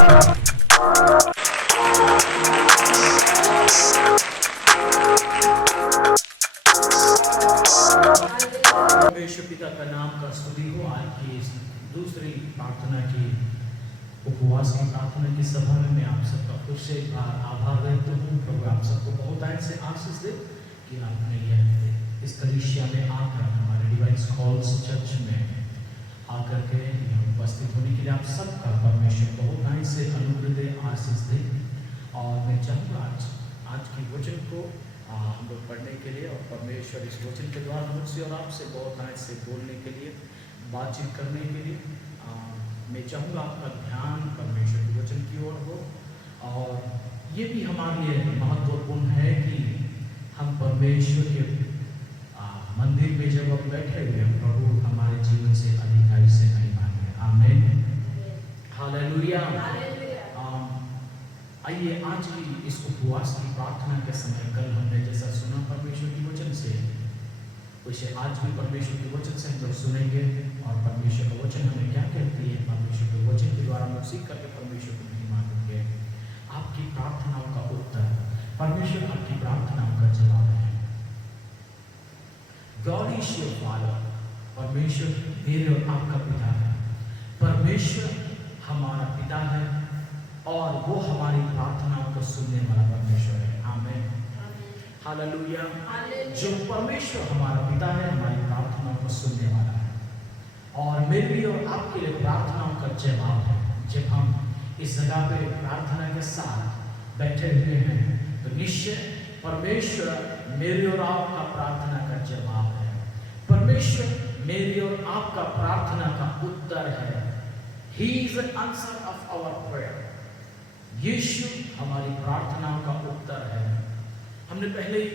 परमेश्वर पिता का नाम का स्तुति हो। आज की इस दूसरी प्रार्थना की उपवास की प्रार्थना की सभा में मैं आप सबका फिर से आभार व्यक्त हूँ। प्रभु आप सबको बहुत आयत से आशीष दे कि आपने यह इस कलीसिया में आकर हमारे डिवाइन कॉल्स चर्च में आकर के उपस्थित होने के लिए आप सबका परमेश्वर बहुत आयत से अनुग्रह दे, आशीष दे। और मैं चाहूँगा आज की वचन को हम लोग पढ़ने के लिए और परमेश्वर इस वचन के द्वारा मुझसे और आपसे बहुत आयत से बोलने के लिए, बातचीत करने के लिए मैं चाहूँगा आपका ध्यान परमेश्वर के वचन की ओर हो। और ये भी हमारे लिए महत्वपूर्ण है कि हम परमेश्वर के मंदिर में जब हम बैठे हुए हैं, प्रभु हमारे जीवन से अधिकारी से नहीं मांगे। आमीन, हालेलुया। आइए आज की इस उपवास की प्रार्थना के समय कल हमने जैसा सुना परमेश्वर की वचन से, वैसे आज भी परमेश्वर के वचन से हम लोग सुनेंगे। और परमेश्वर का वचन हमें क्या कहती है, परमेश्वर के वचन के द्वारा हम सीख करके परमेश्वर को नहीं मांगेंगे। आपकी प्रार्थनाओं का उत्तर, परमेश्वर आपकी प्रार्थनाओं का जवाब है। गॉड इज योर फादर, परमेश्वर मेरे और आपका पिता है। परमेश्वर हमारा पिता है और वो हमारी प्रार्थनाओं को सुनने वाला परमेश्वर है। आमीन, हालेलुया। जो परमेश्वर हमारा पिता है, हमारी प्रार्थनाओं को सुनने वाला है और मेरी और आपके लिए प्रार्थनाओं का जवाब है। जब हम इस जगह पे प्रार्थना के साथ बैठे हुए हैं तो निश्चय परमेश्वर मेरी और आपका प्रार्थना का जवाब है। परमेश्वर मेरी और आपका प्रार्थना का उत्तर है। He is the answer of our prayer. यीशु हमारी प्रार्थनाओं का उत्तर है। हमने पहले ही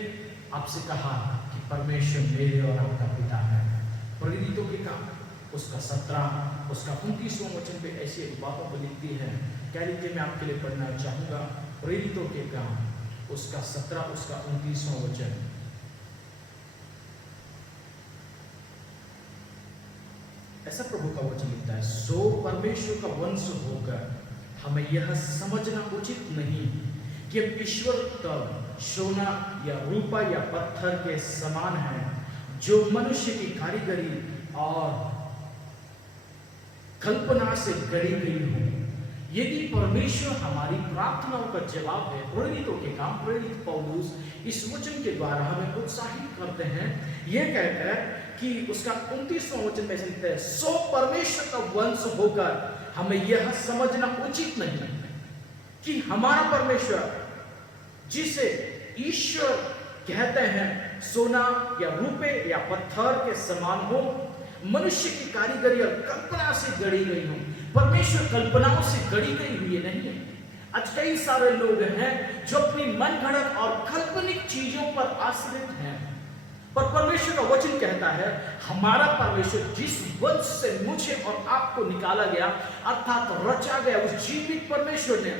आपसे कहा कि परमेश्वर मेरे और आपका पिता है। प्रेरितों के काम उसका 17 उसका 29वां वचन पे ऐसी बातों को लिखती है। क्या लिखती है, मैं आपके लिए पढ़ना चाहूंगा। प्रेरितों के काम उसका 17 उसका 29वां वचन। ऐसा प्रभु का वचन लिखता है, सो परमेश्वर का वंश होकर हमें यह समझना उचित नहीं कि हम ईश्वर तब सोना या रूपा या पत्थर के समान है जो मनुष्य की कारीगरी और कल्पना से गढ़ी गई हो। यदि परमेश्वर हमारी प्रार्थनाओं का जवाब है, प्रेरितों के काम प्रेरित पौलुस इस वचन के द्वारा हमें उत्साहित करते हैं। यह कहकर कि उसका 29वां वचन में लिखता है, सो परमेश्वर का वंश होकर हमें यह समझना उचित नहीं कि हमारा परमेश्वर जिसे ईश्वर कहते हैं सोना या रूपे या पत्थर के समान हो, मनुष्य की कारीगरी और कल्पना से गढ़ी गई हो। परमेश्वर कल्पनाओं से गढ़ी गई हुई नहीं है। आज कई सारे लोग हैं जो अपनी मनगढ़ंत और काल्पनिक चीजों पर आश्रित हैं, पर परमेश्वर का वचन कहता है हमारा परमेश्वर जिस वंश से मुझे और आपको निकाला गया अर्थात रचा गया, उस जीवित परमेश्वर ने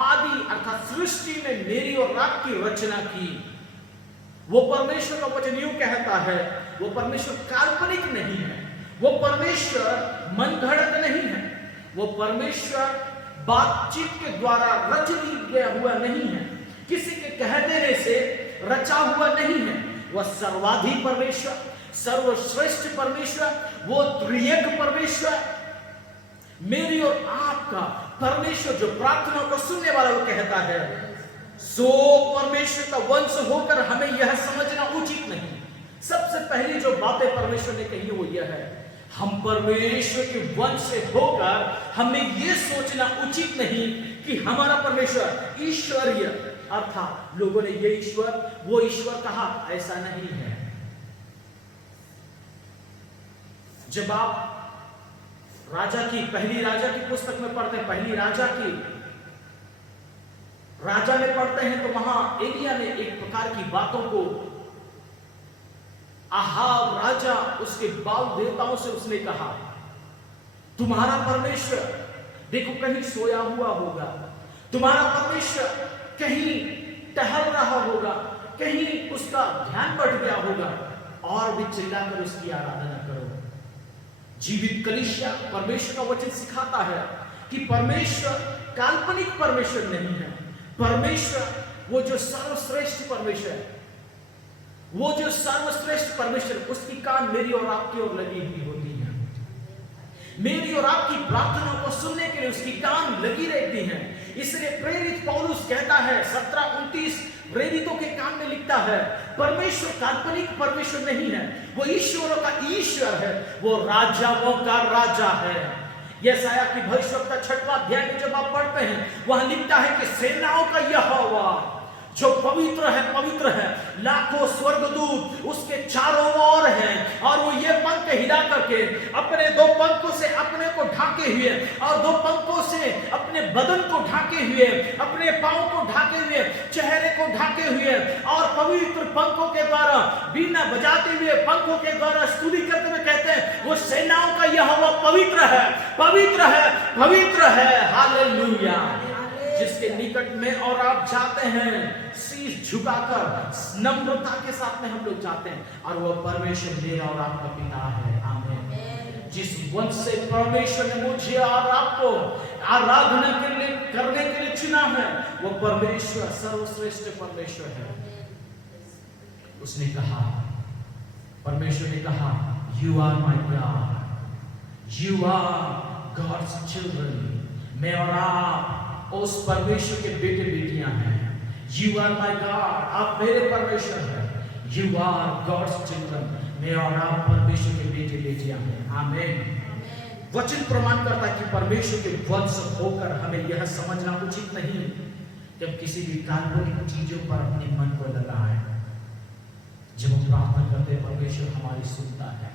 आदि अर्थात सृष्टि में मेरी और आपकी रचना की। वो परमेश्वर का वचन यूं कहता है, वो परमेश्वर काल्पनिक नहीं है, वो परमेश्वर मनगढ़ंत नहीं है, वो परमेश्वर बातचीत के द्वारा रच लिया हुआ नहीं है, किसी के कह देने से रचा हुआ नहीं है। वह सर्वाधिक परमेश्वर, सर्वश्रेष्ठ परमेश्वर, वो त्रिएक परमेश्वर मेरी और आपका परमेश्वर जो प्रार्थना को सुनने वाला, वो कहता है सो परमेश्वर का वंश होकर हमें यह समझना उचित नहीं। सबसे पहली जो बातें परमेश्वर ने कही वो यह है, हम परमेश्वर के वंश से होकर हमें यह सोचना उचित नहीं कि हमारा परमेश्वर ईश्वरीय अर्थात लोगों ने ये ईश्वर वो ईश्वर कहा, ऐसा नहीं है। जब आप पहली राजा की पुस्तक में पढ़ते हैं, पहली राजा में पढ़ते हैं तो वहां एलिया ने एक प्रकार की बातों को आहाब राजा उसके बाल देवताओं से उसने कहा, तुम्हारा परमेश्वर देखो कहीं सोया हुआ होगा, तुम्हारा परमेश्वर कहीं टहल रहा होगा, कहीं उसका ध्यान बढ़ गया होगा, और भी चिल्लाकर उसकी आराधना करो। जीवित कलीसिया परमेश्वर का वचन सिखाता है कि परमेश्वर काल्पनिक परमेश्वर नहीं है। परमेश्वर वो जो सर्वश्रेष्ठ परमेश्वर है, वो जो सर्वश्रेष्ठ परमेश्वर, उसकी कान मेरी और आपकी ओर लगी हुई होती है। मेरी और आपकी प्रार्थनाओं को सुनने के लिए उसकी कान लगी रहती है। इसलिए प्रेरित पौलुस कहता है 17:29 प्रेरितों के कान में लिखता है, परमेश्वर काल्पनिक परमेश्वर नहीं है, वो ईश्वरों का ईश्वर है, वो राजाओं का राजा है। यशायाह की भविष्यवक्ता 6वां अध्याय में जब आप पढ़ते हैं, वहां लिखता है कि सेनाओं का यहोवा जो पवित्र है, लाखों स्वर्गदूत उसके चारों ओर हैं, और वो ये पंख हिला करके अपने 2 पंखों से अपने को ढाके हुए और 2 पंखों से अपने बदन को ढाके हुए, अपने पांव को ढाके हुए, चेहरे को ढाके हुए, और पवित्र पंखों के द्वारा बीना बजाते हुए पंखों के द्वारा स्तुति करते हुए कहते हैं, वो सेनाओं का यहोवा पवित्र है, पवित्र है, पवित्र है। हालेलुया। जिसके निकट में और आप जाते हैं शीश झुकाकर नम्रता के साथ में हम लोग जाते हैं, और वह परमेश्वर मेरा और आपका पिता है। आमीन। जिस वंश से परमेश्वर ने मुझे और आपको आराधना के लिए करने के लिए चुना है, वो परमेश्वर सर्वश्रेष्ठ परमेश्वर है। उसने कहा, परमेश्वर ने कहा, you are my god, you are god's children. मैं और आप उस परमेश्वर के बेटे बेटियां हैं। यू आर माय गॉड, आप मेरे परमेश्वर हैं। यू आर गॉड्स चिल्ड्रन, मैं और आप परमेश्वर के बेटे बेटियां हैं। आमीन। वचन प्रमाण करता है कि परमेश्वर के वंश होकर हमें यह समझना उचित नहीं कि हम किसी भी काल्पनिक चीजों पर अपने मन को लगाएं। जब हम प्रार्थना करते हैं, परमेश्वर हमारी सुनता है।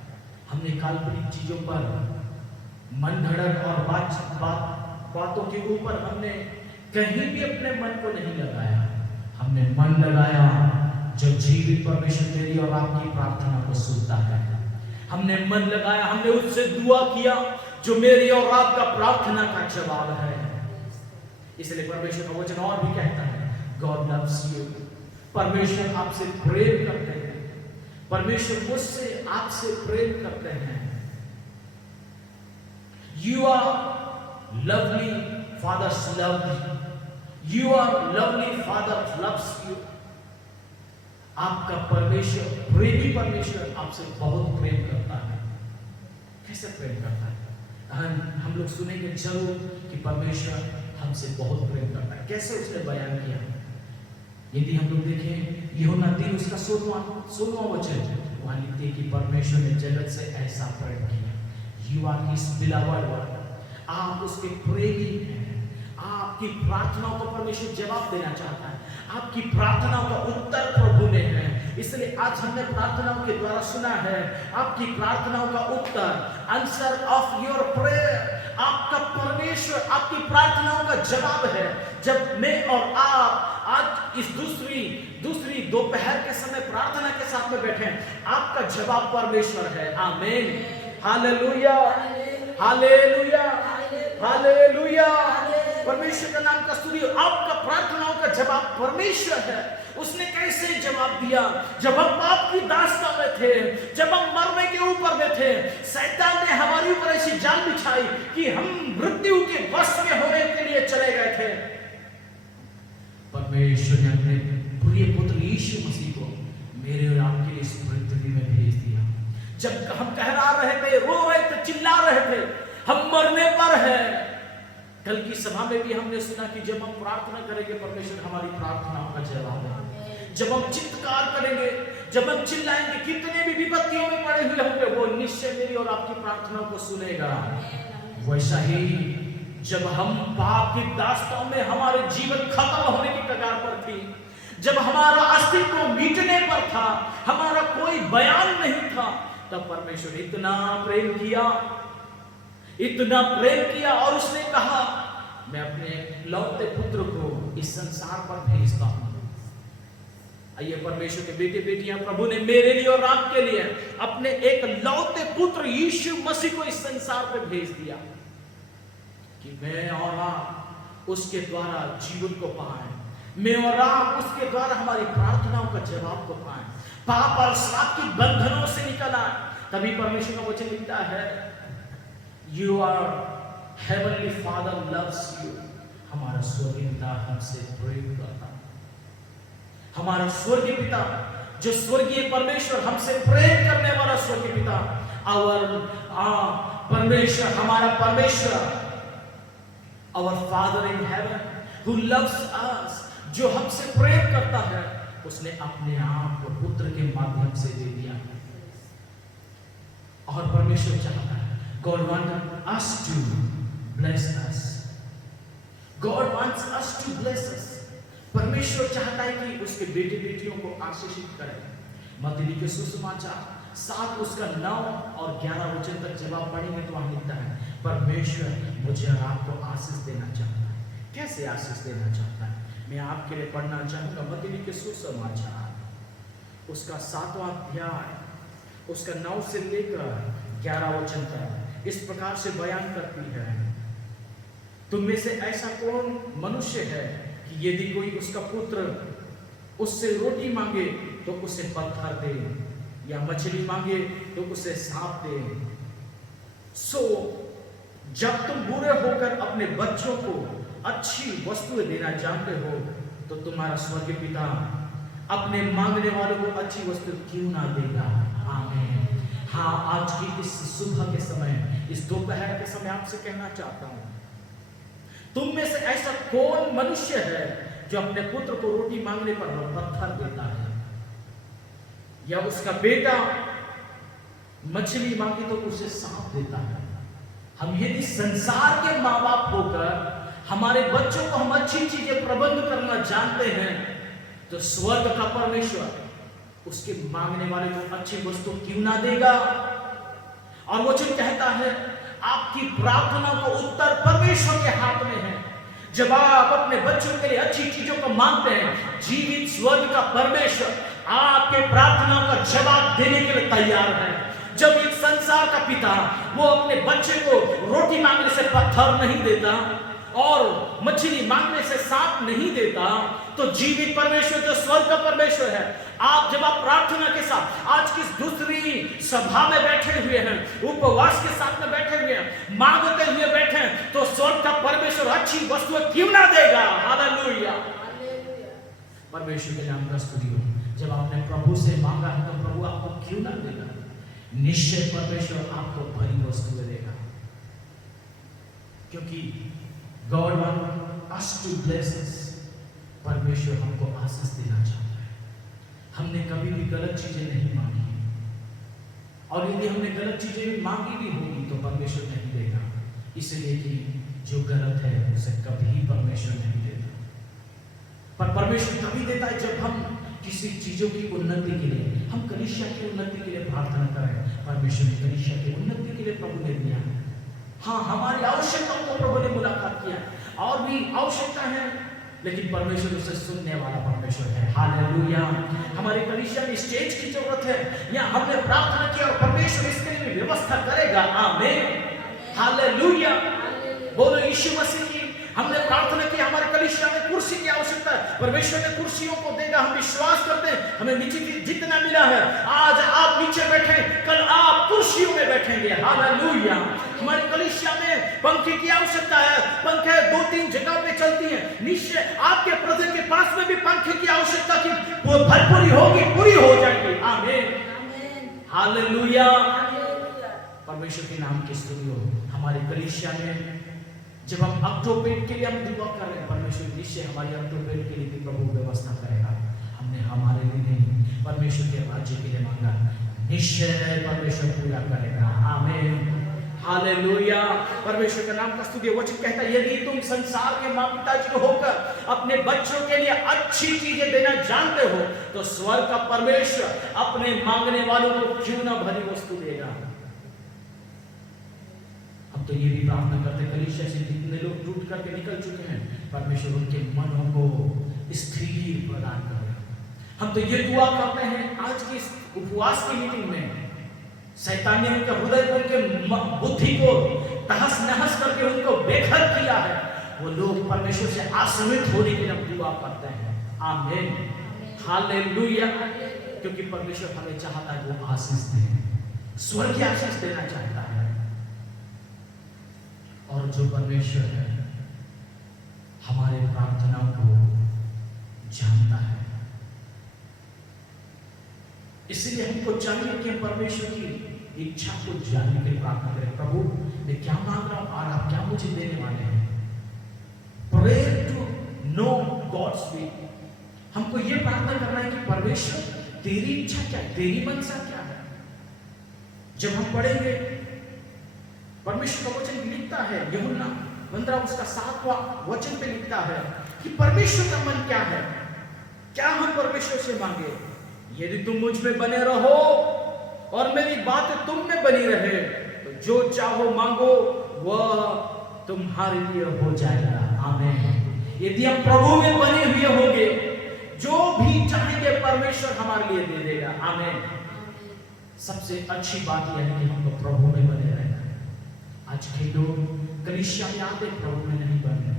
हमने काल्पनिक चीजों पर मन धड़क और बातों के ऊपर हमने कहीं भी अपने मन को नहीं लगाया। हमने मन लगाया जो जीवित परमेश्वर मेरी और आपकी प्रार्थना को सुनता है। हमने मन लगाया, हमने उससे दुआ किया जो मेरी और आपका प्रार्थना का जवाब है। इसलिए परमेश्वर का वचन और भी कहता है, गॉड लव्स यू। परमेश्वर आपसे प्रेम करते हैं, परमेश्वर मुझसे आपसे प्रेम करते हैं। You are lovely, fathers love you. You are lovely, father loves you. आपका परमेश्वर, प्रेमी परमेश्वर आपसे बहुत प्रेम करता है। कैसे प्रेम करता है? हम लोग सुनेंगे जरूर कि परमेश्वर हमसे बहुत प्रेम करता है। कैसे उसने बयान किया? यदि हम लोग देखें यूहन्ना 3 उसका 16वां वचन, वहां लिखते हैं कि परमेश्वर ने जगत से ऐसा प्रेम किया। You are his beloved one. आप उसके प्रेमी हैं। आपकी प्रार्थनाओं को परमेश्वर जवाब देना चाहता है। आपकी प्रार्थनाओं का उत्तर प्रभु में है। इसलिए आज हमने प्रार्थनाओं के द्वारा सुना है, आपकी प्रार्थनाओं का उत्तर, आंसर ऑफ योर प्रेयर, आपका परमेश्वर आपकी प्रार्थनाओं का जवाब है। जब मैं और आप आज इस दूसरी दोपहर के समय प्रार्थना के साथ में बैठे, आपका जवाब परमेश्वर है। आमीन। Hallelujah, hallelujah, hallelujah. परमेश्वर का नाम का स्तुति। आपका प्रार्थनाओं का जवाब परमेश्वर है। उसने कैसे जवाब दिया? जब हम पाप की दास्तां में थे, जब हम मरने के ऊपर में थे, शैतान ने हमारे ऊपर ऐसी जाल बिछाई कि हम मृत्यु के वश में होने के लिए चले गए थे। परमेश्वर ने अपने प्रिय पुत्र यीशु मसीह को मेरे और आपके लिए इस पृथ्वी में भेज दिया। जब हम कहरा रहे थे, रो रहे थे, चिल्ला रहे थे, हम मरने पर हैं। कल की सभा में भी हमने सुना कि जब हम प्रार्थना करेंगे, परमेश्वर हमारी प्रार्थनाओं का जवाब है। जब हम चित्कार करेंगे, जब हम चिल्लाएंगे, कितने भी विपत्तियों में पड़े हुए होंगे, वो निश्चय मेरी और आपकी प्रार्थनाओं को सुनेगा। वैसा ही जब हम पाप की दास्तां में हमारे जीवन खत्म होने की कगार पर थी, जब हमारा अस्तित्व मिटने पर था, हमारा कोई बयान नहीं था, तब परमेश्वर इतना प्रेम किया, इतना प्रेम किया, और उसने कहा मैं अपने लौते पुत्र को इस संसार पर भेजता हूं। आइए परमेश्वर के बेटे बेटियां, प्रभु ने मेरे लिए और आपके लिए अपने एक लौते पुत्र यीशु मसीह को इस संसार पर भेज दिया कि मैं और आप उसके द्वारा जीवन को पाएं, मैं और आप उसके द्वारा हमारी प्रार्थनाओं का जवाब को पाएं, पाप और श्राप की बंधनों से निकल आए। तभी परमेश्वर का वचन लिखता है, You are heavenly Father loves you. हमारा स्वर्गीय पिता हमसे प्रेम करता है। हमारा स्वर्गीय पिता, जो स्वर्गीय परमेश्वर, हमसे प्रेम करने वाला स्वर्गीय पिता, परमेश्वर, हमारा परमेश्वर, our Father in heaven who loves us, जो हमसे प्रेम करता है, उसने अपने आप को पुत्र के माध्यम से दे दिया। और परमेश्वर चाहता है, God wants us to bless us. God wants us to bless us. परमेश्वर चाहता है कि उसके बेटे बेटियों को आशीषित करे। मत्ती लिखे सुसमाचार 7 उसका 9 और 11 वचन तक जब आप पढ़ेंगे तो वहां लिखता है, परमेश्वर मुझे और आपको आशीष देना चाहता है। कैसे आशीष देना चाहता है? मैं आपके लिए पढ़ना चाहूंगा मत्ती लिखे सुसमाचार उसका 7वां अध्याय उसका 9 से लेकर 11 वचन तक इस प्रकार से बयान करती है, तुम में से ऐसा कौन मनुष्य है कि यदि कोई उसका पुत्र उससे रोटी मांगे तो उसे पत्थर दे, या मछली मांगे तो उसे सांप दे। सो जब तुम बुरे होकर अपने बच्चों को अच्छी वस्तुएं देना जानते हो, तो तुम्हारा स्वर्गीय पिता अपने मांगने वालों को अच्छी वस्तु क्यों ना देगा। आमीन। हाँ, आज की इस सुबह के समय, इस दोपहर के समय आपसे कहना चाहता हूं, तुम में से ऐसा कौन मनुष्य है जो अपने पुत्र को रोटी मांगने पर पत्थर देता है, या उसका बेटा मछली मांगे तो उसे सांप देता है। हम यदि संसार के माँ बाप होकर हमारे बच्चों को हम अच्छी चीजें प्रबंध करना जानते हैं, तो स्वर्ग का परमेश्वर उसके मांगने वाले को अच्छी वस्तु क्यों ना देगा। और वचन कहता है, आपकी प्रार्थना का उत्तर परमेश्वर के हाथ में है। जब आप अपने बच्चों के लिए अच्छी चीजों को मांगते हैं, जीवित स्वर्ग का परमेश्वर आपके प्रार्थना का जवाब देने के लिए तैयार है। जब एक संसार का पिता वो अपने बच्चे को रोटी मांगने से पत्थर नहीं देता और मछली मांगने से सांप नहीं देता, तो जीवित परमेश्वर जो स्वर्ग का परमेश्वर है, जब आप प्रार्थना के साथ आज की दूसरी सभा में बैठे हुए हैं, उपवास के साथ में बैठे हुए हैं, मांगते हुए बैठे हैं, तो स्वर्ग का परमेश्वर अच्छी वस्तु क्यों ना देगा। हालेलुया। परमेश्वर के नाम का स्तुति हो। जब आपने प्रभु से मांगा है तो प्रभु आपको क्यों ना देगा। निश्चय परमेश्वर आपको भरी वस्तुएं देगा, क्योंकि God wants us to bless us. परमेश्वर हमको आशीष देना चाहता है। हमने कभी भी गलत चीजें नहीं मांगी, और यदि हमने गलत चीजें मांगी भी होगी तो परमेश्वर नहीं देगा, इसलिए कि जो गलत है उसे कभी परमेश्वर नहीं देता। पर परमेश्वर तभी देता है जब हम किसी चीजों की उन्नति के लिए, हम कलीसिया की उन्नति के लिए प्रार्थना करें। परमेश्वर ने कलीसिया की उन्नति के लिए प्रभु ने दिया। हाँ, हमारी आवश्यकताओं को प्रभु ने मुलाकात किया, और भी आवश्यकता है, लेकिन परमेश्वर उसे सुनने वाला परमेश्वर है। हालेलुया। हमारे कलीसिया में स्टेज की जरूरत है, या हमने प्रार्थना की और परमेश्वर इसके लिए व्यवस्था करेगा। आमीन। हालेलुया। बोलो यीशु मसीह की। हमने प्रार्थना की, हमारे कलीसिया में कुर्सी की आवश्यकता है, परमेश्वर ने कुर्सियों को देगा। हम विश्वास करते हैं, हमें नीचे जितना मिला है, आज आप नीचे बैठे, कल आप कुर्सियों में बैठेंगे। हालेलुया। हमारे कलीसिया में पंखे की आवश्यकता है, पंखे 2-3 जगह पे चलती हैं, निश्चय आपके प्रजा के पास में भी पंखे की आवश्यकता की वो भरपूरी होगी, पूरी हो जाएगी। आमीन। हालेलुया। परमेश्वर के नाम की स्तुति हो। हमारे कलीसिया में जब हम अक्टोपेट के लिए हम दुआ कर रहे हैं, परमेश्वर निश्चय हमारी अक्टोपेट के लिए भी प्रभु व्यवस्था करेगा। हमने हमारे लिए नहीं, परमेश्वर के राज्य के लिए मांगा, निश्चय परमेश्वर पूरा करेगा। आमीन। हालेलुया। परमेश्वर का नाम का स्तुति। वचन कहता है, यदि तुम संसार के माता पिता होकर अपने बच्चों के लिए अच्छी चीजें देना जानते हो, तो स्वर्ग का परमेश्वर अपने मांगने वालों को क्यों ना भरी वस्तु देगा। हम तो ये भी प्रार्थना करते, कलीसिया से जितने लोग टूट करके निकल चुके हैं, परमेश्वर उनके मनों को स्थिर प्रदान करे। हम तो ये दुआ करते हैं, आज की उपवास की मीटिंग में शैतान ने उनके हृदय को, उनके बुद्धि को तहस नहस करके उनको बेघर किया है, वो लोग परमेश्वर से आश्रमित होने के लिए दुआ करते हैं। आमीन। हालेलुया। क्योंकि परमेश्वर हमें चाहता है वो आशीष दे, स्वर्गीय आशीष देना चाहता है। और जो परमेश्वर है हमारे प्रार्थनाओं को जानता है। इसलिए हमको चाहिए कि हम परमेश्वर की इच्छा को जानने के लिए प्रार्थना करें। प्रभु मैं क्या मांग रहा हूं और आप क्या मुझे देने वाले हैं। Pray to know god's way. हमको ये प्रार्थना करना है कि परमेश्वर तेरी इच्छा क्या है, तेरी मनसा क्या है। जब हम पढ़ेंगे परमेश्वर का वचन लिखता है, यूहन्ना 15 उसका 7वां वचन पे लिखता है कि परमेश्वर का मन क्या है, क्या हम परमेश्वर से मांगे। यदि तुम मुझ में बने रहो और मेरी बातें तुम में बनी रहे तो जो चाहो मांगो वह तुम्हारे लिए हो जाएगा। आमीन। यदि हम प्रभु में बने हुए होंगे, जो भी चाहेंगे परमेश्वर हमारे लिए दे देगा। आमीन। सबसे अच्छी बात यह है कि हमको प्रभु में बने रहना है। आज के लोग कलीसिया में आते प्रभु में नहीं बन रहे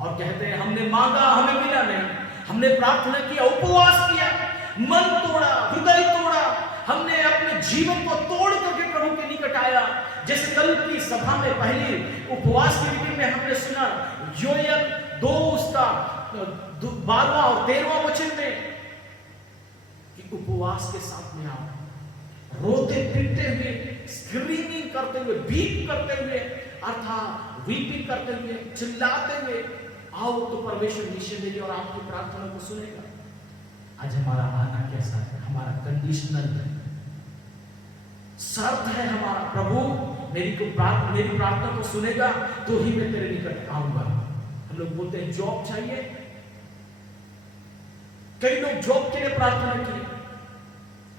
और कहते हैं हमने मांगा हमें मिला नहीं, हमने प्रार्थना किया, उपवास किया, मन तोड़ा, हृदय तोड़ा, हमने अपने जीवन को तोड़ करके प्रभु के निकट आया। जैसे कल की सभा में पहली उपवास की मीटिंग में हमने सुना योएल 2 उसका 12वां और 13वां वचन में कि उपवास के साथ में आओ, रोते पीटते हुए, स्क्रीमिंग करते हुए, बीप करते हुए, अर्थात वीपिंग करते हुए, चिल्लाते हुए आओ तो परमेश्वर निश्चय और आपकी प्रार्थना को सुनेगा। आज हमारा आना कैसा है? हमारा कंडीशनल है, शर्त है हमारा, प्रभु मेरी प्रार्थना को सुनेगा तो ही मैं तेरे निकट आऊंगा। हम लोग बोलते हैं जॉब चाहिए, कई लोग जॉब के लिए प्रार्थना की,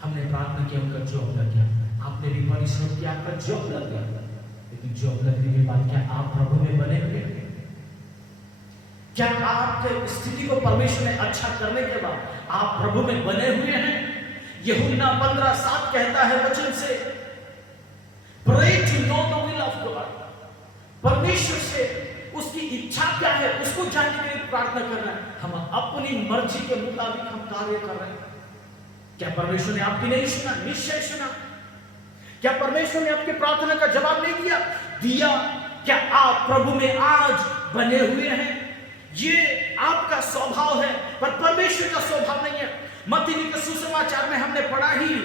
हमने प्रार्थना किया उनका जॉब लग गया, आपने भी परिश्रम किया आपका जॉब लग गया, लेकिन जॉब लगने के बाद क्या आप प्रभु में बने हुए? क्या आपके स्थिति को परमेश्वर ने अच्छा करने के बाद आप प्रभु में बने हुए हैं? यूहन्ना 15:7 कहता है वचन से, pray to know the will of god. परमेश्वर से उसकी इच्छा क्या है उसको जानने के लिए प्रार्थना करना है। हम अपनी मर्जी के मुताबिक हम कार्य कर रहे हैं। क्या परमेश्वर ने आपकी नहीं सुना? निश्चय सुना। क्या परमेश्वर ने आपकी प्रार्थना का जवाब नहीं दिया? दिया। क्या आप प्रभु में आज बने हुए हैं? ये आपका स्वभाव है पर परमेश्वर का स्वभाव नहीं है। मत्ती के सुसमाचार में हमने पढ़ा ही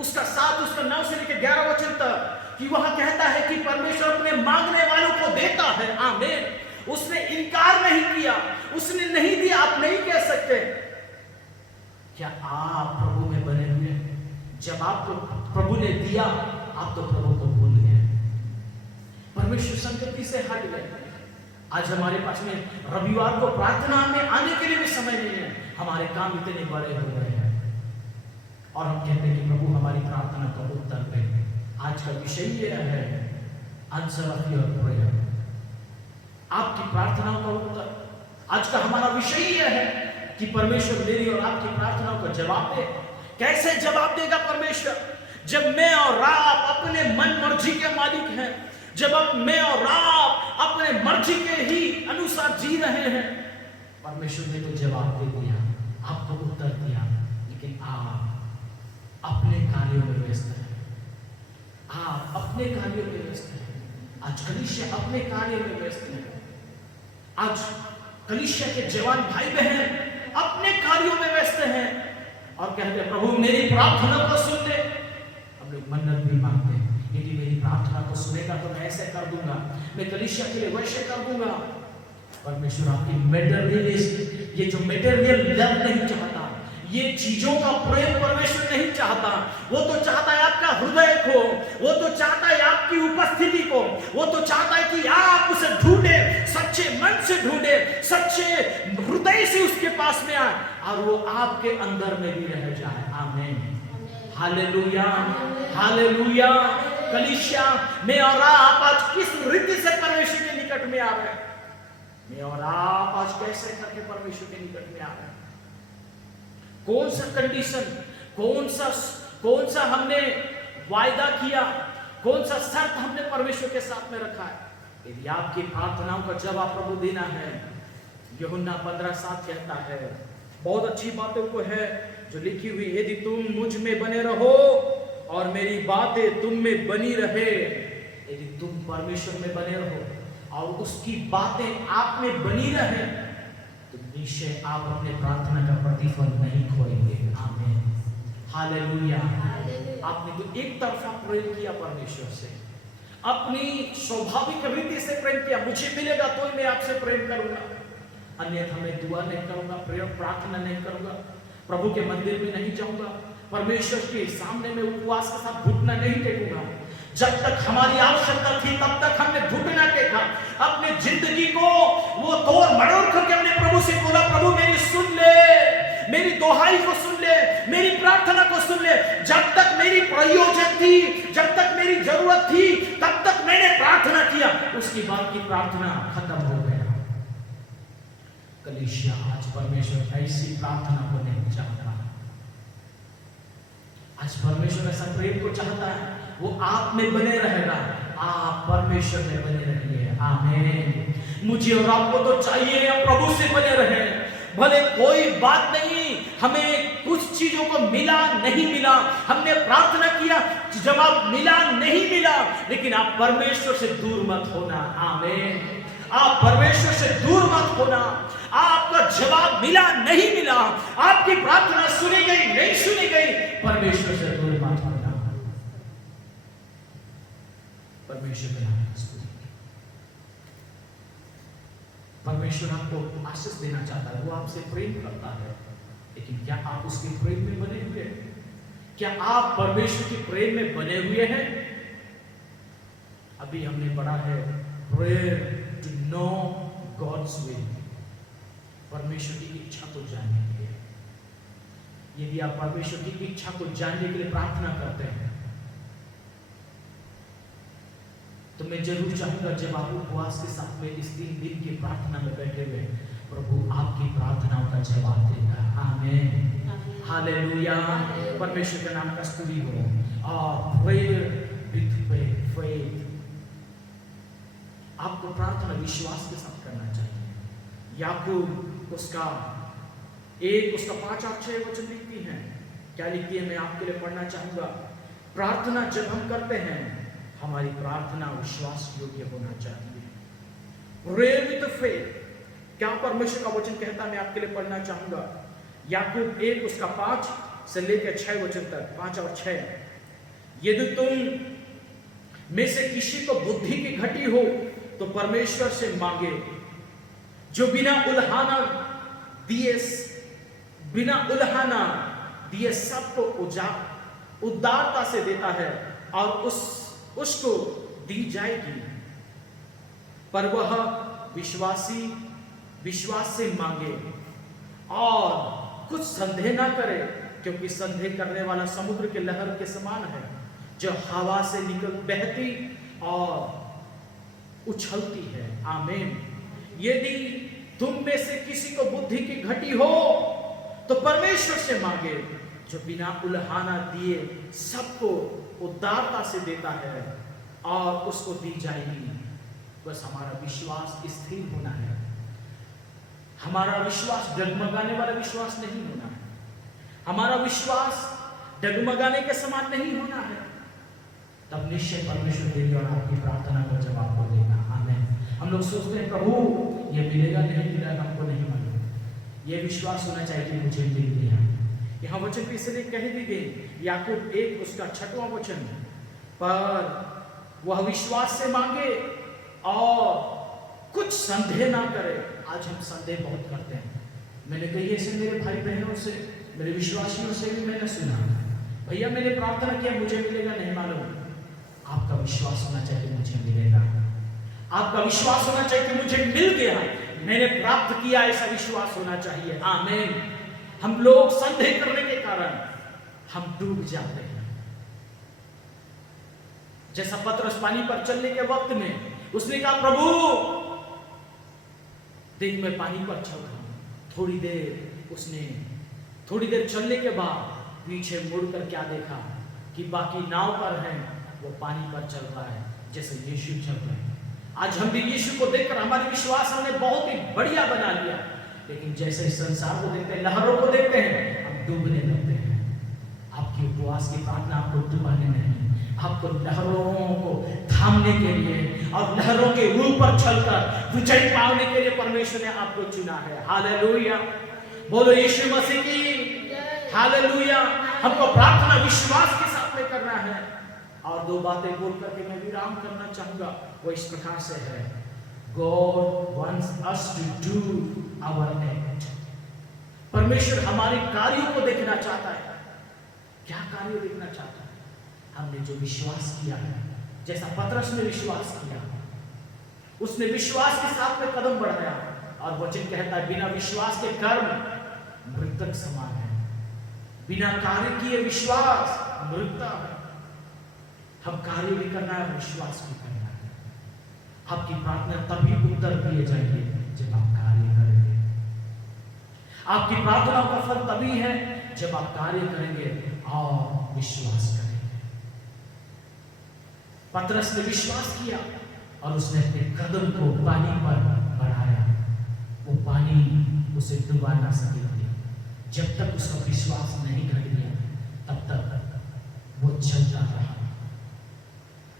उसका 7 उसका 9 से लेकर 11 वचन तक कि वह कहता है कि परमेश्वर अपने मांगने वालों को देता है। आमीन। उसने इनकार नहीं किया, उसने नहीं दिया, आप नहीं कह सकते। क्या आप प्रभु में बने हुए हैं? जब आपको प्रभु ने दिया आप तो प्रभु को भूल गए, परमेश्वर संगति से हट गए। आज हमारे पास में रविवार को प्रार्थना में आने के लिए भी समय नहीं है, हमारे काम इतने बड़े हो गए हैं और हम कहते हैं कि प्रभु हमारी प्रार्थना का उत्तर दे। आज का विषय ये है आंसर ऑफ योर प्रेयर, आपकी प्रार्थनाओं का उत्तर। आज का हमारा विषय यह है कि परमेश्वर मेरी और आपकी प्रार्थनाओं का जवाब दे। कैसे जवाब देगा परमेश्वर? जब मैं और आप अपने मन मर्जी के मालिक हैं, जब अब मैं और आप अपने मर्जी के ही अनुसार जी रहे हैं। परमेश्वर ने तो जवाब दे दिया, आपको उत्तर दिया, लेकिन आप अपने कार्यों में व्यस्त हैं, आप अपने कार्यों में व्यस्त हैं। आज कलीसिया अपने कार्य में व्यस्त है। आज कलीसिया के जवान भाई बहन अपने कार्यों में व्यस्त हैं और कहते हैं प्रभु मेरी प्रार्थना को सुन ले। हम लोग मन्नत भी मांगते हैं, यदि मेरी प्रार्थना को सुनेगा तो मैं ऐसे कर दूंगा, मैं कलीसिया के लिए वैसे कर दूंगा। परमेश्वर आपकी मटेरियलिस्ट, ये जो मटेरियल लव नहीं चाहता, ये चीजों का प्रेम परमेश्वर नहीं चाहता। वो तो चाहता है आपका हृदय को, वो तो चाहता है आपकी उपस्थिति को, वो तो चाहता है कि आप उसे ढूंढे, सच्चे मन से ढूंढे, सच्चे हृदय से उसके पास में आए और वो आपके अंदर में भी रह जाए। आमीन। Hallelujah, hallelujah. कलीसिया में और आप आज किस रीति से परमेश्वर के निकट में आ रहे हैं? मैं और आप आज कैसे करके परमेश्वर के निकट में आ रहे हैं? कौन सा कंडीशन, कौन सा हमने वायदा किया, कौन सा शर्त हमने परमेश्वर के साथ में रखा है? यदि आपकी प्रार्थनाओं का जवाब प्रभु देना है, यूहन्ना 15:7 कहता है, बहुत अच्छी बातों को है जो लिखी हुई, यदि तुम मुझ में बने रहो और मेरी बातें तुम में बनी रहे। यदि तुम परमेश्वर में बने रहो और उसकी बातें आप में बनी रहे निश्चय आप अपने प्रार्थना का प्रतिफल नहीं खोएंगे। आमीन, हालेलुया। आपने तो एक तरफा प्रेम किया परमेश्वर से, अपनी स्वाभाविक रीति से प्रेम किया, मुझे मिलेगा तो ही मैं आपसे प्रेम करूंगा, अन्यथा मैं दुआ नहीं करूंगा, प्रार्थना नहीं करूंगा, प्रभु के मंदिर में नहीं जाऊंगा, परमेश्वर के सामने में उपवास के साथ घुटना नहीं टेकूंगा। जब तक हमारी आवश्यकता थी तब तक हमने घुटना टेका, अपने जिंदगी को वो तोड़ मरोड़ करके हमने प्रभु से बोला, प्रभु मेरी सुन ले, मेरी दोहाई को सुन ले, मेरी प्रार्थना को सुन ले। जब तक मेरी प्रयोजन थी, जब तक मेरी जरूरत थी, तब तक मैंने प्रार्थना किया, उसके बाद की प्रार्थना खत्म हो गया। कलीसिया, आज परमेश्वर ऐसी प्रार्थना को नहीं चाहता। आज परमेश्वर ऐसा प्रेम को चाहता है, वो आप में बने रहेगा, आप परमेश्वर में बने रहिए। आमीन। मुझे और आपको तो चाहिए हम प्रभु से बने रहे, भले कोई बात नहीं, हमें कुछ चीजों को मिला नहीं मिला, हमने प्रार्थना किया, जवाब मिला नहीं मिला, लेकिन आप परमेश्वर से दूर मत होना। आमीन। आप परमेश्वर से दूर मत होना। आपका जवाब मिला नहीं मिला, आपकी प्रार्थना सुनी गई नहीं सुनी गई, परमेश्वर से दूर मत होना। परमेश्वर का नाम परमेश्वर आपको आशीष देना चाहता है, वो आपसे प्रेम करता है, लेकिन क्या आप उसके प्रेम में बने हुए हैं? क्या आप परमेश्वर के प्रेम में बने हुए हैं? अभी हमने पढ़ा है prayer to know god's will, परमेश्वर की इच्छा को जानने के लिए। यदि आप परमेश्वर की इच्छा को जानने के लिए प्रार्थना करते हैं, तो मैं जरूर चाहूंगा जब आप उपवास के साथ में इस 3 दिन की प्रार्थना में बैठे हुए, प्रभु आपकी प्रार्थनाओं का जवाब देगा। आमीन, हालेलुया। परमेश्वर के नाम का स्तुति हो। और प्रेयर विद फेथ, आपको प्रार्थना विश्वास के साथ करना चाहिए। याकूब उसका 5 और 6 वचन लिखती हैं। क्या लिखती है, मैं आपके लिए पढ़ना चाहूंगा। प्रार्थना जब हम करते हैं, हमारी प्रार्थना विश्वास योग्य होना चाहिए। Pray with faith, क्या परमेश्वर का वचन कहता है, मैं आपके लिए पढ़ना चाहूंगा। याकूब 1 उसका 5 से लेकर 6 वचन तक, 5 और 6। यदि तुम में से किसी को बुद्धि की घटी हो तो परमेश्वर से मांगे, जो बिना उल्हाना दिए सबको उदारता से देता है, और उसको दी जाएगी। पर वह विश्वास से मांगे और कुछ संदेह ना करे, क्योंकि संदेह करने वाला समुद्र के लहर के समान है, जो हवा से बहती और उछलती है। आमीन। यदि तुम में से किसी को बुद्धि की घटी हो तो परमेश्वर से मांगे, जो बिना उल्हाना दिए सबको उदारता से देता है, और उसको दी जाएगी। बस हमारा विश्वास स्थिर होना है, हमारा विश्वास डगमगाने वाला विश्वास नहीं होना है, हमारा विश्वास डगमगाने के समान नहीं होना है। तब निश्चय परमेश्वर देगी और आपकी प्रार्थना का जवाब को देगा। आमीन। हम लोग सोचते हैं प्रभु ये मिलेगा नहीं मिलेगा हमको नहीं मालूम, ये विश्वास होना चाहिए कि मुझे मिल गया। यहाँ वचन पे इसलिए कह दी गई, याकूब 1 उसका 6वां वचन, पर वह विश्वास से मांगे और कुछ संदेह ना करे। आज हम संदेह बहुत करते हैं। मैंने कही ऐसे मेरे भाई बहनों से, मेरे विश्वासियों से भी मैंने सुना, भैया मैंने प्रार्थना किया मुझे मिलेगा नहीं मालूम। आपका विश्वास होना चाहिए मुझे मिलेगा, आपका विश्वास होना चाहिए कि मुझे मिल गया, मैंने प्राप्त किया, ऐसा विश्वास होना चाहिए। आमीन। हम लोग संदेह करने के कारण हम डूब जाते हैं। जैसा पतरस पानी पर चलने के वक्त में उसने कहा प्रभु देख मैं पानी पर चल रहा हूं। थोड़ी देर चलने के बाद पीछे मुड़कर क्या देखा कि बाकी नाव पर हैं, वो पानी पर चल रहा है जैसे यीशु चल रहे हैं। आज हम भी यीशु को देखकर हमारे विश्वास हमने बहुत ही बढ़िया बना लिया, लेकिन जैसे संसार को देखते हैं, लहरों को देखते हैं, हम डूबने लगते हैं। आपकी उपवास की प्रार्थना आपको डुबाने नहीं, आपको लहरों को थामने के लिए और लहरों के ऊपर चलकर विजय पाने के लिए परमेश्वर ने आपको चुना है। हालेलुया, बोलो यीशु मसीह की हालेलुया। हमको प्रार्थना विश्वास के साथ में करना है। और दो बातें बोल करके मैं विराम करना चाहूंगा, वो इस प्रकार से है, God wants us to do our act। परमेश्वर हमारे कार्यों को देखना चाहता है। क्या कार्य देखना चाहता है? हमने जो विश्वास किया है, जैसा पतरस ने विश्वास किया, उसने विश्वास के साथ में कदम बढ़ाया। और वचन कहता है बिना विश्वास के कर्म मृतक समान है, बिना कार्य किए विश्वास मृतता है। हम कार्य भी करना है, विश्वास भी करना है। आपकी प्रार्थना तभी उत्तर दिए जाएंगे जब आप कार्य करेंगे। आपकी प्रार्थनाओं का फल तभी है जब आप कार्य करेंगे और विश्वास करेंगे। पतरस ने विश्वास किया और उसने अपने कदम को पानी पर बढ़ाया। वो पानी उसे डुबा ना सके थे। जब तक उसका विश्वास नहीं घट गया तब तक वो चलता रहा।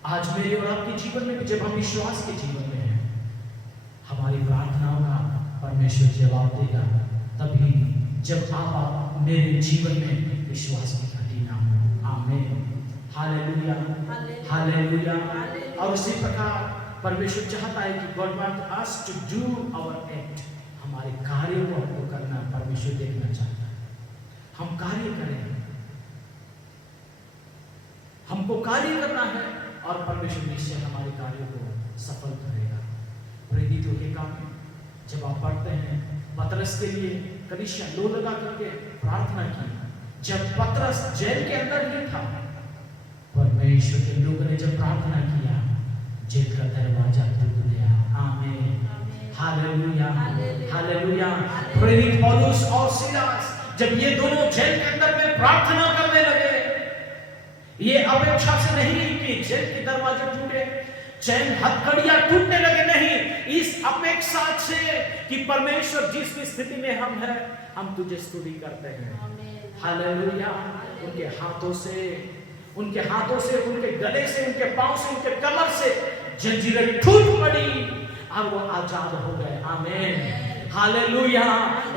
आज मेरे और आपके जीवन में भी जब हम विश्वास के जीवन में हैं, हमारी प्रार्थनाओं का परमेश्वर जवाब देगा तभी जब आप मेरे जीवन में विश्वास की घटी ना हो। आमीन, हालेलुया, हालेलुया। और उसी प्रकार परमेश्वर चाहता है कि God wants us to do our act। हमारे कार्यों को हमको करना परमेश्वर देखना चाहता है। हम कार्य करें, हमको कार्य करना है और परमेश्वर निश्चय हमारे कार्यों को सफल करेगा। प्रेरितों के काम जब आप पढ़ते हैं, पतरस के लिए कलीसिया लो लगा करके प्रार्थना की। जब पतरस जेल के अंदर ही था, परमेश्वर के लोगों ने जब प्रार्थना किया, जेल का दरवाजा खुल गया। आमीन, हालेलुया, हालेलुया। प्रेरित पौलुस और सीलास जब ये दोनों जेल के अंदर में प्रार्थना करने लगे, ये अपेक्षा से नहीं कि जेल के दरवाजे टूटे, चैन हथकड़ियां टूटने लगे, नहीं, इस अपेक्षा से कि परमेश्वर जिस भी स्थिति में हम हैं, हम तुझे स्तुति करते हैं। हालेलुया। उनके हाथों से, उनके गले से, उनके पांव से, उनके कमर से जंजीरें टूट पड़ी और वो आजाद हो गए। आमीन, हालेलुया।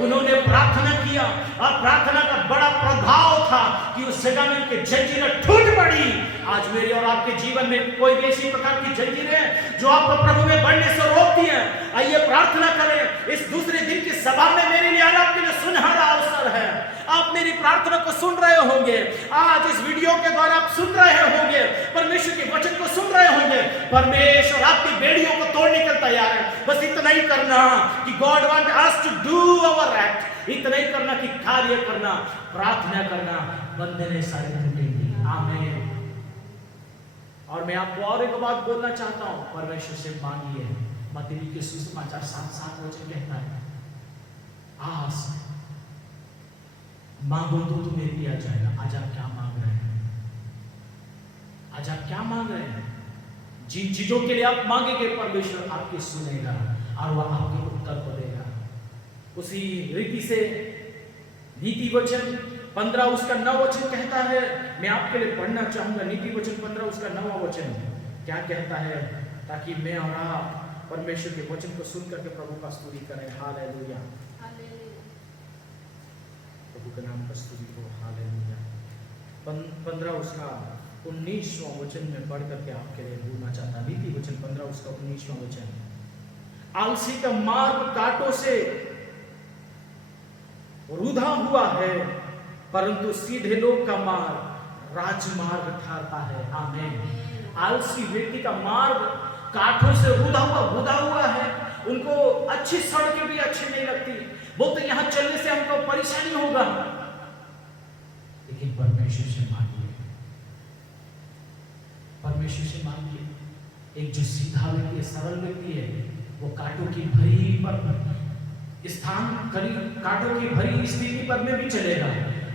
उन्होंने प्रार्थना किया और प्रार्थना का बड़ा प्रभाव था कि उस जगह में उनके जंजीरें टूट पड़ी। आज मेरे और आपके जीवन में कोई भी ऐसी प्रकार की जंजीरें जो आपको प्रभु में बढ़ने से रोकती हैं, आइए प्रार्थना करें। इस दूसरे दिन की सभा में मेरे लिए आज आपके लिए सुनहरा अवसर है। आप मेरी प्रार्थना को सुन रहे होंगे, आज इस वीडियो के द्वारा आप सुन रहे होंगे, परमेश्वर के वचन को सुन रहे होंगे। परमेश्वर आपकी बेड़ियों को तोड़ने के तैयार है। बस इतना ही करना कि God wants us to do our act। इतना ही करना कि कार्य करना, प्रार्थना करना, बंधने सारे टूटेंगे। आमीन। और मैं आपको और एक बात बोलना चाहता हूं, परमेश्वर से मांगिए। मत्ती के सुसमाचार 7:7 वचन कहता है, आस्क, मांगो तो तुम्हें दिया जाएगा। आज आप क्या मांग रहे हैं? आज आप क्या मांग रहे हैं? जिन चीजों के लिए आप मांगेंगे, परमेश्वर आपकी सुनेगा और वह आपके उत्तर को देगा। उसी रीति से नीति वचन 15 उसका 9 वचन कहता है, मैं आपके लिए पढ़ना चाहूंगा। नीति वचन 15 उसका 9 वचन क्या कहता है, ताकि मैं और आप परमेश्वर के वचन को सुन करके प्रभु का स्तुति करें। हालेलुया, प्रभु के नाम का स्तुति हो। हालेलुया। 15 उसका 19वां वचन में पढ़ करके आपके लिए बोलना चाहता। नीति वचन 15 उसका 19वां वचन, आलसी का मार्ग कांटों से रुधा हुआ है, परंतु सीधे लोग का मार्ग राजमार्ग ठहरता है। आमीन। आलसी व्यक्ति का मार्ग कांटों से रुधा हुआ है। उनको अच्छी सड़कें भी अच्छी नहीं लगती, बोलते यहाँ चलने से हमको परेशानी होगा। लेकिन परमेश्वर से मांगिए, परमेश्वर से मांगिए। एक जो सीधा व्यक्ति है, सरल व्यक्ति है, वो कांटों की भरी पर स्थान, कांटों की भरी स्थिति पर में भी चलेगा।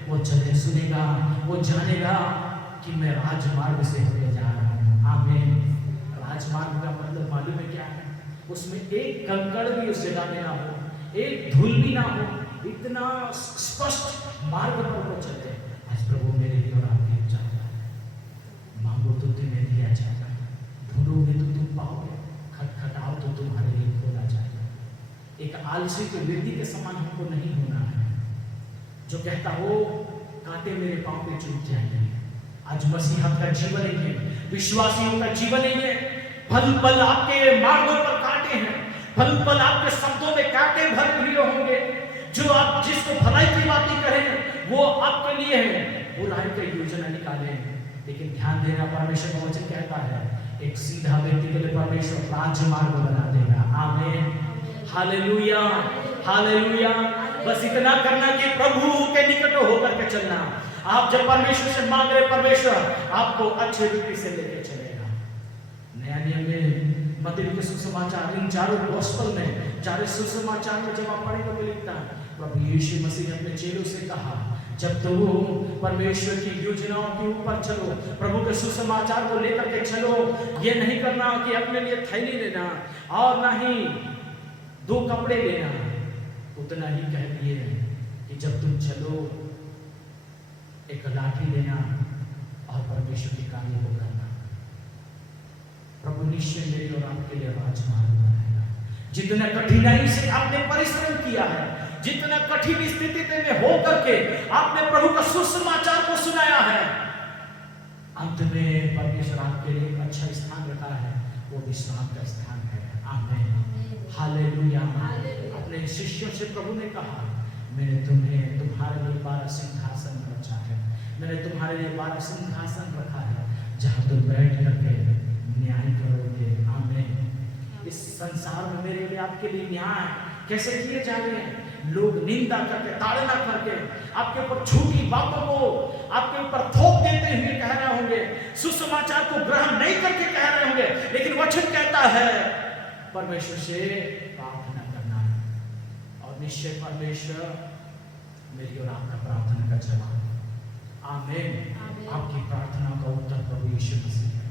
वो चले, सुनेगा, वो जानेगा कि मैं राजमार्ग से होके जा रहा हूँ। आमीन। राजमार्ग का मतलब मालूम है क्या है? उसमें एक कंकड़ भी उस जगह में ना हो, एक धूल भी ना हो, इतना स्पष्ट मार्ग पर वो चलते। आज प्रभु मेरे लिए और आपके लिए चाहता है, मांगो तो जाएगा। ढूंढोगे तो तुम पाओगे, खटखटाओ तो तुम्हारे लिए खोला जाएगा। एक आलसी के व्यक्ति के समान हमको नहीं होना है, जो कहता हो कांटे मेरे पांव पे चुभ जाएंगे। आज मसीहत का जीवन ही है, विश्वासियों का जीवन ही है। पल पल आपके मार्गों पर कांटे हैं, पल पल आपके शब्दों में कांटे भरे हुए होंगे। जो आप जिसको भलाई की बातें करें वो आपके लिए है, बुराई की योजना निकाले। लेकिन ध्यान देना, परमेश्वर का वचन कहता है एक सीधा व्यक्ति के लिए परमेश्वर राजमार्ग बना देगा। आमीन, हालेलुया, हालेलुया। बस इतना करना कि प्रभु के निकट होकर के चलना। आप जब परमेश्वर से मांग रहे, परमेश्वर आपको अच्छे रीति से लेके चलेगा। नया नियम में मत्ती के सुसमाचार, इन चारों गॉस्पेल में, चारों सुसमाचार में जब आप पढ़ेंगे तो लिखता है प्रभु यीशु मसीह ने अपने चेलों से कहा, जब तो वो परमेश्वर की योजनाओं के ऊपर चलो, प्रभु के सुसमाचार को लेकर के चलो। ये नहीं करना कि अपने लिए थैली लेना और ना ही 2 कपड़े लेना। उतना ही कह दिए कि जब तुम चलो एक लाठी लेना और परमेश्वर के कार्य को करना। प्रभु निश्चय मेरे और आपके लिए राजमार्ग बनाएगा। जितना कठिनाई से आपने परिश्रम किया है, जितना कठिन स्थिति में होकर के आपने प्रभु का सुसमाचार को सुनाया है, अंत में परमेश्वर आपके लिए एक अच्छा स्थान रखा है, वो विश्राम का स्थान है। आमीन, हालेलुया। अपने शिष्यों से प्रभु ने कहा, मैंने तुम्हें तुम्हारे लिए 12 सिंहासन रचा है, मैंने तुम्हारे लिए 12 सिंहासन रखा है, जहां तुम बैठ करके न्याय करोगे। आमीन। इस संसार में मेरे लिए आपके लिए न्याय कैसे किए जा रहे हैं? लोग निंदा करके, ताड़ना करके, आपके ऊपर झूठी बातों को आपके ऊपर थोप देते हुए कह रहे होंगे, सुसमाचार को ग्रहण नहीं करके कह रहे होंगे। लेकिन वचन कहता है परमेश्वर से प्रार्थना करना है, और निश्चय परमेश्वर मेरी और आपका प्रार्थना का जवाब। आमीन। आपकी प्रार्थना का उत्तर प्रभु यीशु मसीह है।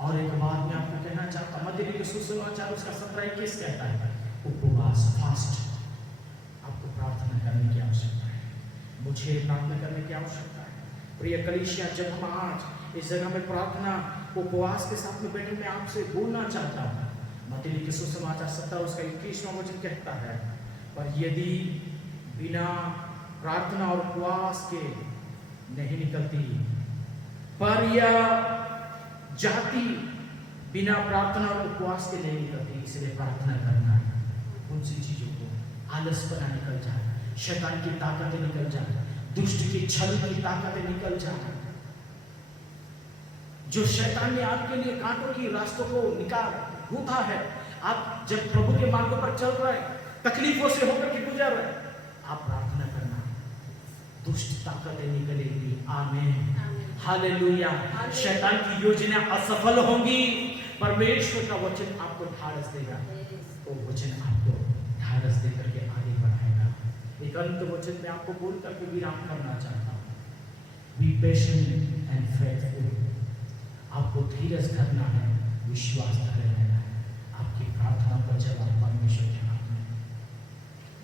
और एक बात मैं आपको कहना चाहता हूं, मत्ती के सुसमाचार उसका 17:21 कहता है उपवास, फास्ट। आपको प्रार्थना करने की आवश्यकता है, मुझे प्रार्थना करने की आवश्यकता है। प्रिय कलीसिया, जब हम आज इस जगह में प्रार्थना उपवास के साथ में बैठे, मैं आपसे बोलना चाहता हूँ, मत्ती के सुसमाचार 17 उसका 21वां वचन कहता है, पर यदि बिना प्रार्थना और उपवास के नहीं निकलती, पर यह जाति बिना प्रार्थना और उपवास के नहीं निकलती। इसलिए प्रार्थना करना है। उन सी चीजों को, आलसपना निकल जाए, शैतान की ताकतें निकल जाए, दुष्ट की छल की ताकतें निकल जाए। जो शैतान ने आपके लिए कांटों की रास्तों को निकाल गूंथा है, आप जब प्रभु के मार्गों पर चल रहे हैं, तकलीफों से होकर के गुजर रहे, आप प्रार्थना करना, दुष्ट ताकतें निकलेगी। आमीन, हालेलुया। शैतान की योजना असफल होंगी, परमेश्वर का वचन आपको ढाढ़स देगा, वो वचन आपको ढाढ़स देकर के आगे बढ़ाएगा। एक अंत वचन में आपको बोल करके विराम करना चाहता हूँ, बी पेशेंट एंड फेथफुल। आपको धीरज धरना है, विश्वास धरे रहना है। आपकी प्रार्थना का जवाब परमेश्वर के हाथ में।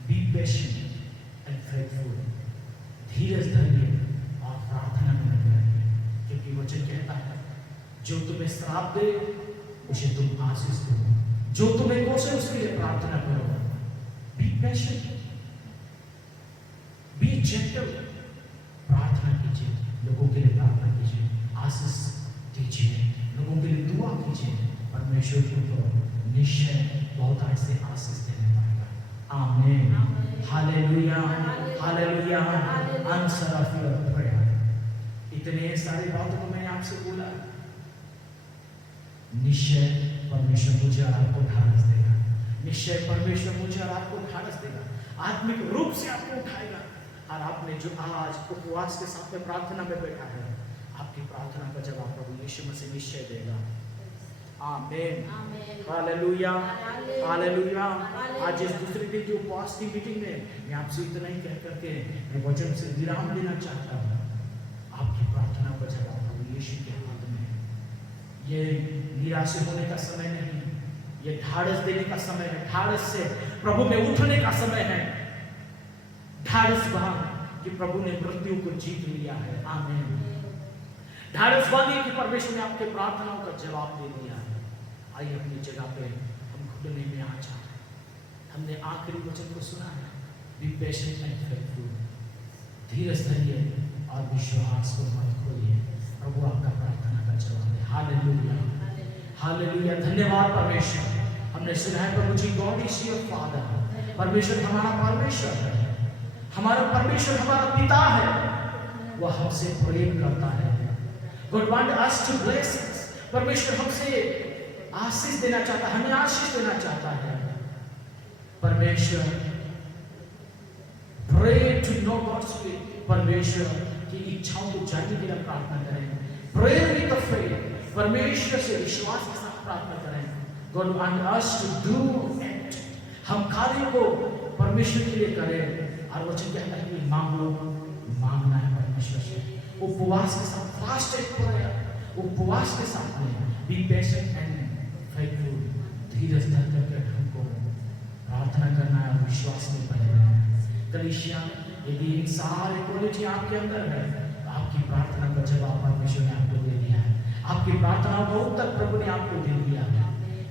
बी पेशेंट एंड फेथफुल, धीरज धरिए और प्रार्थना में लगे रहिए, क्योंकि वचन कहता है जो तुम्हें श्राप दे उसे तुम आशीष दो, जो तुम्हें कोसे उसके लिए प्रार्थना करो। बी पेशेंट, बी जेंटल, प्रार्थना कीजिए, लोगों के लिए प्रार्थना कीजिए, आशीष दीजिए, लोगों के लिए दुआ कीजिए। परमेश्वर को निश्चय बहुत आज से आशीष देने पाएगा। आमीन, hallelujah, hallelujah. Answer of your prayer. इतने सारी बातों को मैंने आपसे बोला, निश्चय परमेश्वर मुझे और आपको ढाढ़स देगा, निश्चय परमेश्वर मुझे और आपको ढाढ़स देगा, आत्मिक रूप से आपको उठाएगा। और आपने जो आज उपवास के साथ में प्रार्थना में बैठा है, आपकी प्रार्थना का जवाब प्रभु यीशु मसीह निश्चय देगा। आमीन, हालेलुया, हालेलुया। आज इस दूसरे दिन की उपवास की मीटिंग में मैं आपसे इतना ही कह करके मैं वचन से विराम देना चाहता हूँ। आपकी प्रार्थना का जवाब प्रभु यीशु के हाथ में है। ये निराश होने का समय नहीं, ये ढाढ़स देने का समय है, ढाढ़स से प्रभु में उठने का समय है। ढाढ़स भाव कि प्रभु ने मृत्यु को जीत लिया है। आमीन। ढाढ़स बांधिए कि परमेश्वर ने आपके प्रार्थनाओं का जवाब दे दिया है। आइए अपनी जगह पे हम घुटने में आ जाए। हमने आखिरी वचन को सुना है, बी पेशेंट एंड फेथफुल, धीरज धरिए और विश्वास को मत खोइए। प्रभु आपका प्रार्थना का जवाब है। Hallelujah, hallelujah. धन्यवाद परमेश्वर। हमने सुना है प्रभु जी, गॉड इज योर फादर, परमेश्वर हमारा परमेश्वर है, हमारा परमेश्वर हमारा पिता है, वह हमसे प्रेम करता है। God want us to bless us, परमेश्वर हमसे आशीष देना चाहता है, हमें आशीष देना चाहता है। परमेश्वर pray to know God's will, परमेश्वर की इच्छाओं को जानने के लिए प्रार्थना करें। Pray with the faith, परमेश्वर से विश्वास के साथ प्रार्थना करें। God want us to do it, हम कार्य को परमेश्वर के लिए करें। और वचन कहता है कि मांगो, मांगना है परमेश्वर से, उपवास के साथ, फास्टेड प्रेयर, उपवास के साथ में, बी पेशेंट एंड फेथफुल, धीरज धर करके हमको प्रार्थना करना है और विश्वास में बने रहना है। कलीसिया, यदि इन सारे क्वालिटी आपके अंदर है, तो आपकी प्रार्थना का जवाब परमेश्वर ने आपको दे दिया है, आपकी प्रार्थनाओं का उत्तर प्रभु ने आपको दे दिया है।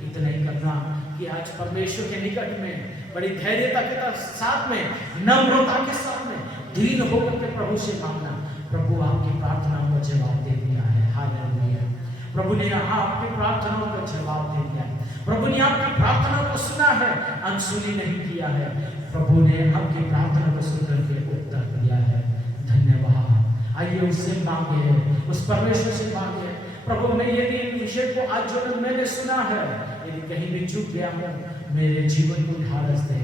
इतना ही करना कि आज परमेश्वर के निकट में बड़ी धैर्यता के साथ में, नम्रता के साथ में, दीन होकर के प्रभु से मांगना। प्रभु आपकी प्रार्थनाओं का जवाब दे दिया है। हालेलुया। प्रभु ने यहाँ आपकी प्रार्थनाओं का जवाब दे दिया है। प्रभु ने आपकी प्रार्थनाओं को सुना है, अनसुनी नहीं किया है। प्रभु ने आपकी प्रार्थना को सुनकर के उत्तर दिया है। धन्यवाद। आइए उससे मांगे, उस परमेश्वर से मांगे, प्रभु मैं यदि इन विषय को आज जो मैंने सुना है, यदि कहीं भी चूक गया हूँ, मेरे जीवन को ढाढ़स दे।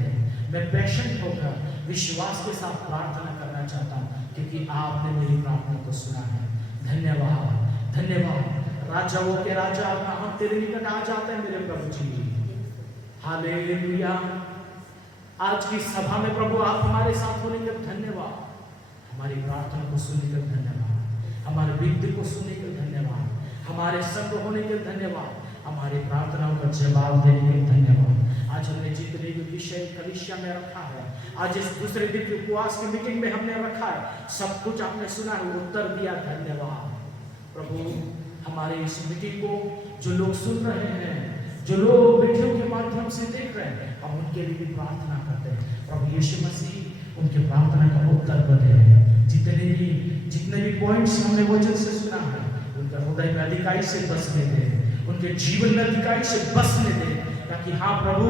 मैं पेशेंट होकर विश्वास के साथ प्रार्थना करना चाहता हूँ, क्योंकि आपने मेरी प्रार्थना को सुना है। धन्यवाद, धन्यवाद। राजाओं के राजा हम तेरे निकट आ जाते हैं मेरे प्रभु जी। हालेलुया। आज की सभा में प्रभु आप हमारे साथ होने के धन्यवाद, हमारी प्रार्थना को सुनने के धन्यवाद, हमारे विनती को सुनने के धन्यवाद, हमारे संग होने के धन्यवाद, हमारी प्रार्थनाओं का जवाब देने के धन्यवाद। आज हमने जितने भी विषय कलीसिया में रखा है, आज इस दूसरे दिन की उपवास की मीटिंग में हमने रखा है, सब कुछ आपने सुना है, उत्तर दिया। धन्यवाद प्रभु। हमारे इस मीटिंग को जो लोग सुन रहे हैं, जो लोग वीडियो के माध्यम से देख रहे हैं, हम उनके लिए भी प्रार्थना करते हैं। प्रभु यीशु मसीह उनके प्रार्थना का उत्तर बने। जितने भी पॉइंट्स हमने वचन से सुना है, उनका हृदय में अधिकाई से बसने दे, उनके जीवन में अधिकाई से बसने दे, ताकि हाँ प्रभु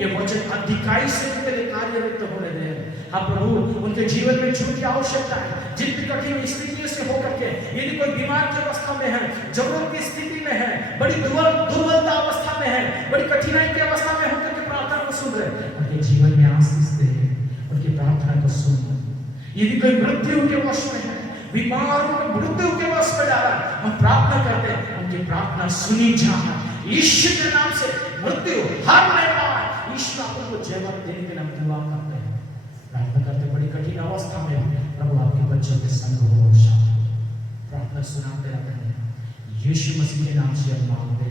ये वचन अधिकाई से उनके लिए कार्यरत होने दे। हाँ प्रभु, उनके जीवन में जो की आवश्यकता है, जितनी कठिन स्थितियों से होकर के, यदि कोई बीमार की अवस्था में है, जरूरत की स्थिति में है, बड़ी दुर्बलता अवस्था में है, बड़ी कठिनाई की अवस्था में होकर के प्रार्थना को सुन रहे, उनके जीवन में आशीष दे, उनकी प्रार्थना को सुन। यदि कोई मृत्यु के वश में है, बीमारों को मृत्यु के वश में जा रहा है, हम प्रार्थना करते हैं उनकी प्रार्थना सुनी जाए। यीशु के नाम से मृत्यु हर नहीं पाए, यीशु आपको जवाब देने के नाम दुआ करते हैं, प्रार्थना करते। बड़ी कठिन अवस्था में प्रभु आपके बच्चों के संग हो, प्रार्थना सुनाते रहते हैं। यीशु मसीह के नाम से हम मांगते